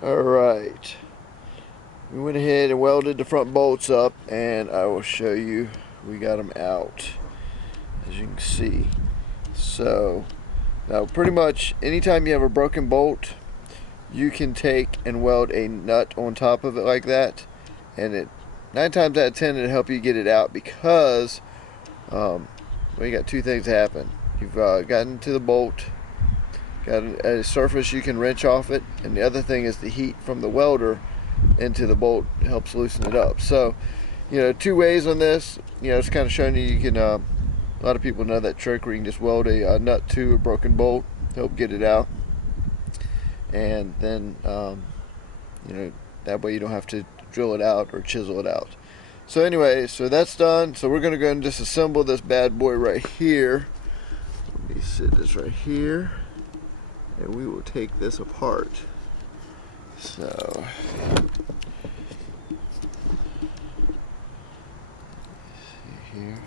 Alright, we went ahead and welded the front bolts up, and I will show you we got them out, as you can see. So now pretty much anytime you have a broken bolt, you can take and weld a nut on top of it like that, and it 9 times out of 10 it'll help you get it out, because well, you got two things happen. You've gotten to the bolt, got a surface you can wrench off it, and the other thing is the heat from the welder into the bolt helps loosen it up. So, you know, two ways on this. You know, it's kind of showing you can, a lot of people know that trick where you can just weld a nut to a broken bolt, help get it out, and then, you know, that way you don't have to drill it out or chisel it out. So anyway, so that's done. So we're going to go and disassemble this bad boy right here. Let me set this right here, and we will take this apart. So see here.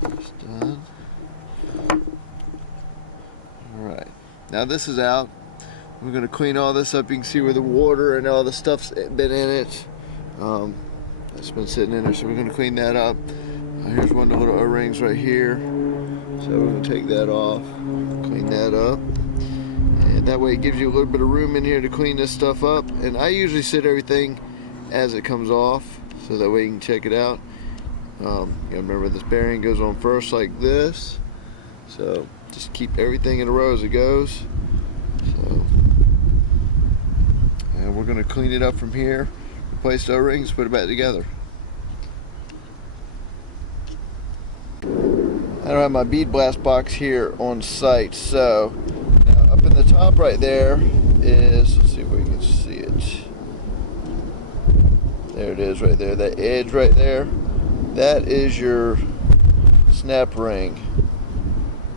That's done. Alright, now this is out. We're going to clean all this up. You can see where the water and all the stuff's been in it. It's been sitting in there, so we're going to clean that up. Here's one of the little O-rings right here. So we're going to take that off, clean that up. And that way it gives you a little bit of room in here to clean this stuff up. And I usually set everything as it comes off, so that way you can check it out. You gotta remember, this bearing goes on first like this. So just keep everything in a row as it goes. So, and we're going to clean it up from here, replace the O-rings, put it back together. I don't have my bead blast box here on site, so now up in the top right there is, let's see if we can see it. There it is right there, that edge right there. That is your snap ring.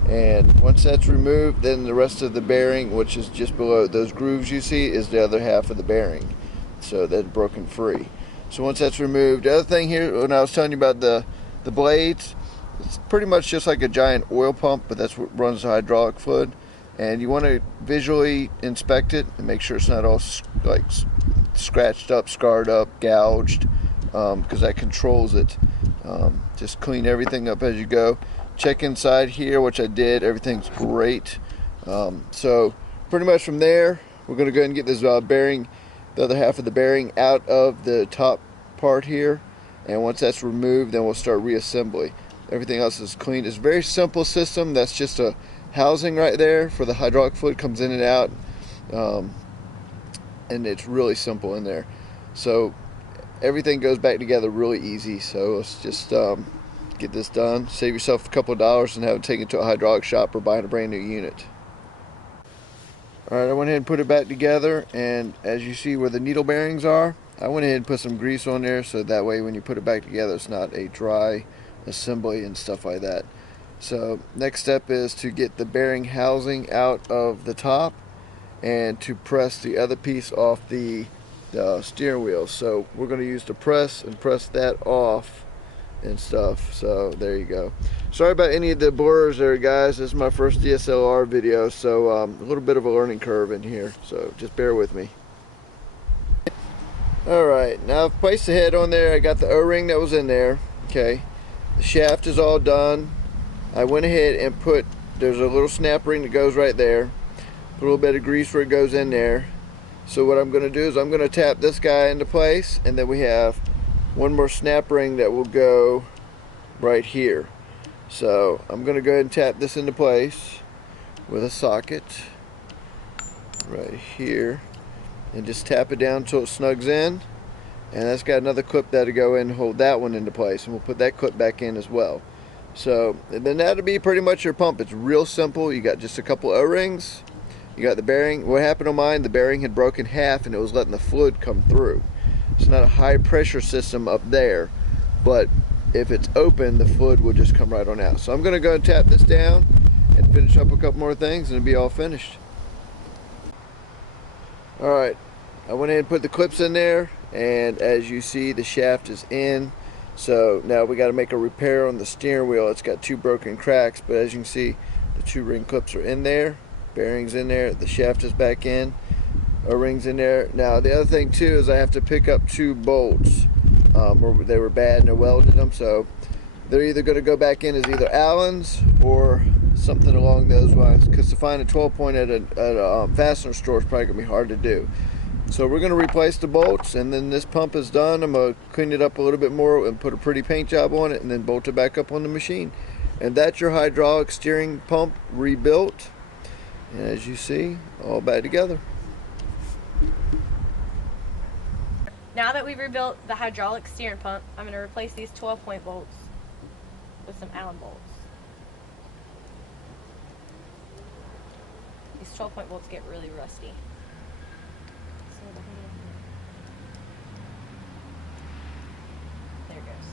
And once that's removed, then the rest of the bearing, which is just below those grooves you see, is the other half of the bearing. So that's broken free. So once that's removed, the other thing here, when I was telling you about the blades, it's pretty much just like a giant oil pump, but that's what runs the hydraulic fluid. And you want to visually inspect it and make sure it's not all like scratched up, scarred up, gouged, because that controls it. Just clean everything up as you go. Check inside here, which I did. Everything's great. So pretty much from there, we're going to go ahead and get this bearing, the other half of the bearing, out of the top part here. And once that's removed, then we'll start reassembly. Everything else is clean. It's a very simple system. That's just a housing right there for the hydraulic fluid, comes in and out. And it's really simple in there. So everything goes back together really easy. So let's just get this done. Save yourself a couple of dollars and have it taken to a hydraulic shop or buying a brand new unit. Alright, I went ahead and put it back together, and as you see where the needle bearings are, I went ahead and put some grease on there, so that way when you put it back together it's not a dry assembly and stuff like that. So next step is to get the bearing housing out of the top and to press the other piece off the steering wheel. So we're going to use the press and press that off and stuff. So there you go. Sorry about any of the blurs there, guys. This is my first DSLR video, so a little bit of a learning curve in here, so just bear with me. Alright, now I've placed the head on there. I got the O-ring that was in there. Okay, the shaft is all done. I went ahead and put, there's a little snap ring that goes right there. Put a little bit of grease where it goes in there. So what I'm going to do is I'm going to tap this guy into place, and then we have one more snap ring that will go right here. So I'm going to go ahead and tap this into place with a socket right here, and just tap it down until it snugs in. And that's got another clip that'll go in and hold that one into place, and we'll put that clip back in as well. So and then that'll be pretty much your pump. It's real simple. You got just a couple O-rings, you got the bearing. What happened on mine, the bearing had broken half and it was letting the fluid come through. It's not a high pressure system up there, but if it's open, the fluid will just come right on out. So I'm going to go and tap this down and finish up a couple more things, and it'll be all finished. Alright, I went ahead and put the clips in there, and as you see, the shaft is in. So now we got to make a repair on the steering wheel. It's got 2 broken cracks, but as you can see, the 2 ring clips are in there, bearings in there, the shaft is back in, O-rings in there. Now the other thing too is I have to pick up 2 bolts. They were bad and I welded them, so they're either going to go back in as either Allen's or something along those lines, because to find a 12 point at a fastener store is probably going to be hard to do. So we're going to replace the bolts, and then this pump is done. I'm going to clean it up a little bit more and put a pretty paint job on it, and then bolt it back up on the machine. And that's your hydraulic steering pump rebuilt. And as you see, all back together. Now that we've rebuilt the hydraulic steering pump, I'm going to replace these 12-point bolts with some Allen bolts. These 12-point bolts get really rusty. There it goes.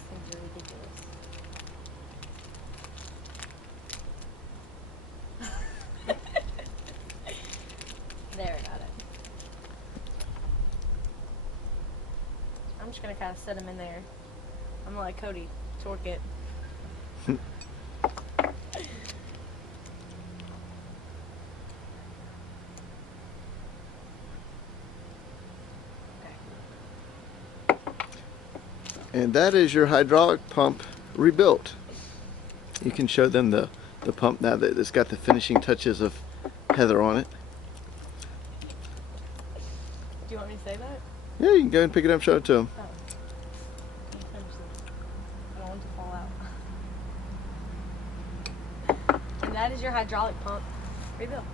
This thing's are ridiculous. There, I got it. I'm just going to kind of set them in there. I'm going to let Cody torque it. And that is your hydraulic pump rebuilt. You can show them the pump now that it's got the finishing touches of Heather on it. Do you want me to say that? Yeah, you can go and pick it up and show it to them. Oh. I don't want it to fall out. And that is your hydraulic pump rebuilt.